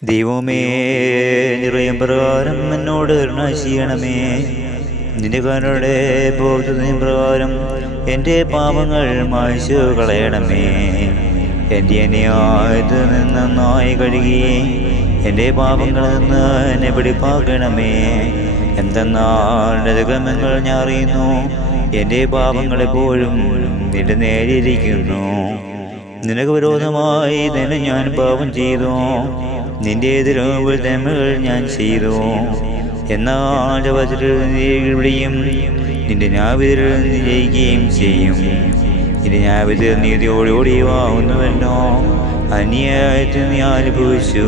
ദൈവമേ നിറയും പ്രകാരം എന്നോട് കരുണ ചെയ്യണമേ. നിന്റെ കാരുടെ ബോധത്തിൻ പ്രകാരം എന്റെ പാപങ്ങൾ മായ്ച്ചു കളയണമേ. എന്റെ അന്യായത്തിൽ നിന്ന് നന്നായി കഴുകി എന്റെ പാപങ്ങളിൽ നിന്ന് എന്നെ പിടിപ്പാക്കണമേ. എന്തെന്നാൽ ഞാൻ അറിയുന്നു എന്റെ പാപങ്ങൾ എപ്പോഴും നിന്റെ നേരിയിരിക്കുന്നു നിനക്ക് വിരോധമായി നിന്നെ ഞാൻ പാപം ചെയ്തു. നിന്റെ തെന്മകൾ ഞാൻ ചെയ്തു. എന്നാൽ വചനവിളിയും നിന്റെ ഞാവിതിൽ ജയിക്കുകയും ചെയ്യും. നിന്റെ ഞാവിതിൽ നീതിയോടുകൂടിയുമാവുന്നുവല്ലോ അന്യായത്തിൽ നീ അനുഭവിച്ചു.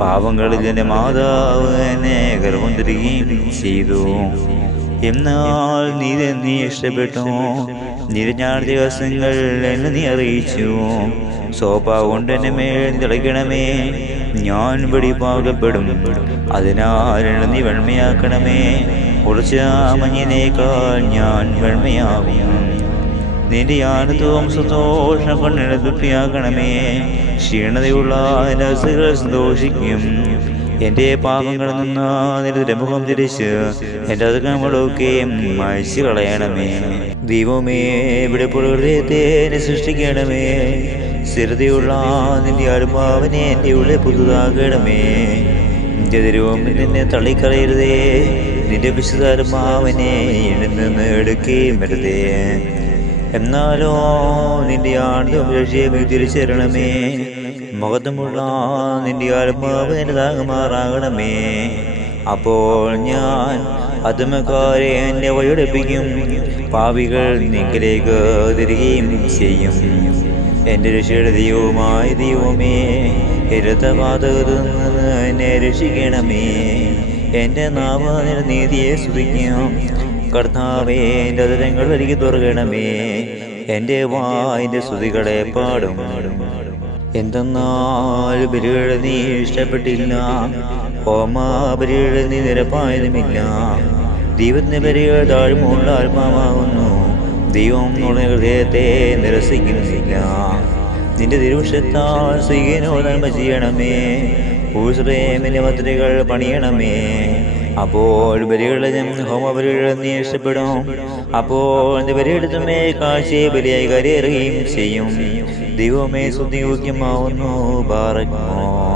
പാവങ്ങളിൽ എന്റെ മാതാവ് എന്നെ ഗർഭം തരികയും ചെയ്തു. എന്നാൽ നീ നീ ഇഷ്ടപ്പെട്ടു. നിരഞ്ഞാൾ ദിവസങ്ങൾ എന്നെ നീ അറിയിച്ചു. സോഫ കൊണ്ട് എന്നെ മേൽ തിളയ്ക്കണമേ. ഞാൻ വെടിപ്പാകപ്പെടും അതിനാൽ എന്നെ നീ വെണ്മയാക്കണമേ. കുറച്ച് മഞ്ഞിനേക്കാൾ ഞാൻ വെണ്മയാവും നിന്റെ ആനന്ദവും സന്തോഷം കൊണ്ട് തൃപ്തിയാക്കണമേ. ക്ഷീണതയുള്ള നസുകൾ സന്തോഷിക്കും. എന്റെ പാപങ്ങളിൽ നിന്ന് നിന്റെ മുഖം തിരിച്ച് എന്റെ അതുകളൊക്കെയും അയച്ചു കളയണമേ. ദൈവമേ ഇവിടെ എന്നെ സൃഷ്ടിക്കണമേ. സ്ഥിരതയുള്ള നിന്റെ ആത്മാവിനെ എന്റെ ഉള്ളിൽ പുതുതാകണമേ നിന്റെ ദൈവം നിന്നെ തള്ളിക്കളയരുതേ. നിന്റെ വിശുദ്ധാത്മാവിനെ എന്നിൽ നിന്ന് എടുക്കുകയും വരുതേ എന്നാലോ നിന്റെ ആനന്ദം തിരിച്ചറിയണമേ. തിരിച്ചരണമേ മഹത്വമുള്ള നിന്റെ ആത്മാവ് എന്നതാകുമാറാകണമേ അപ്പോൾ ഞാൻ അതുമക്കാരെ എന്നെ വഴിയെടുപ്പിക്കും പാവികൾ നിങ്കിലേക്ക് തിരികെയും ചെയ്യും. എന്റെ രക്ഷയുടെ ദൈവമായ ദൈവമേ ഇരുത്തപാതകത്തിൽ എന്നെ രക്ഷിക്കണമേ. എന്റെ നാമ നീതിയെ സ്തുതിക്കും. കർത്താവേ എന്റെ അതിരങ്ങൾ എനിക്ക് തുറകണമേ എന്റെ വായിന്റെ സ്തുതികളെ പാടും. എന്തെന്നാൽ ബലികൾ നീ ഇഷ്ടപ്പെട്ടില്ല. ഹോമാ നീ നിരപ്പായതുമില്ല. ദൈവത്തിന് ബലികൾ താഴ്മുള്ള ആത്മാവാകുന്നു. ദൈവം നുണ ഹൃദയത്തെ നിരസിക്കുന്നില്ല. നിന്റെ തിരുവശത്താൽ സ്വീകനോ നന്മ ചെയ്യണമേ. ഊശ്രേമിന്റെ മുദ്രകൾ പണിയണമേ. അപ്പോൾ ബലികളും ഹോമബലികളും നീ ഇഷ്ടപ്പെടും അപ്പോൾ ബലിയെടുത്തുമേ കാഴ്ചയെ ബലിയായി കരയറുകയും ചെയ്യും. ദൈവമേ സ്തുതിയോഗ്യമാവുന്നു പാറയ്ക്കുമോ